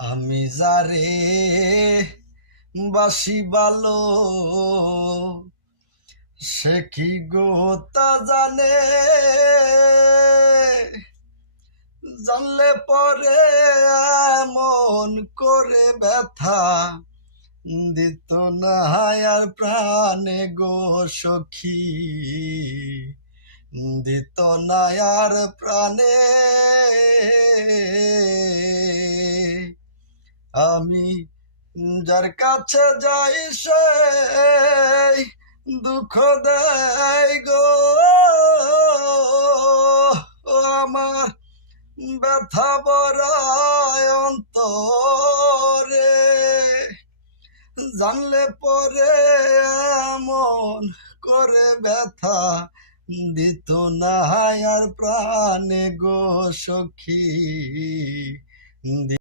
আমি যারে বাসি ভালো, সে কি গো তা জানে। জানলে পরে এমন করে ব্যথা দিত না আর প্রাণে গো সখী, দিত না আর প্রাণে। আমি যার কাছে যাই সে দুঃখ দেয় গো, আমার ব্যথা বড়ায় অন্তরে। জানলে পরে এমন করে ব্যথা দিত না আর প্রাণে গো সখী।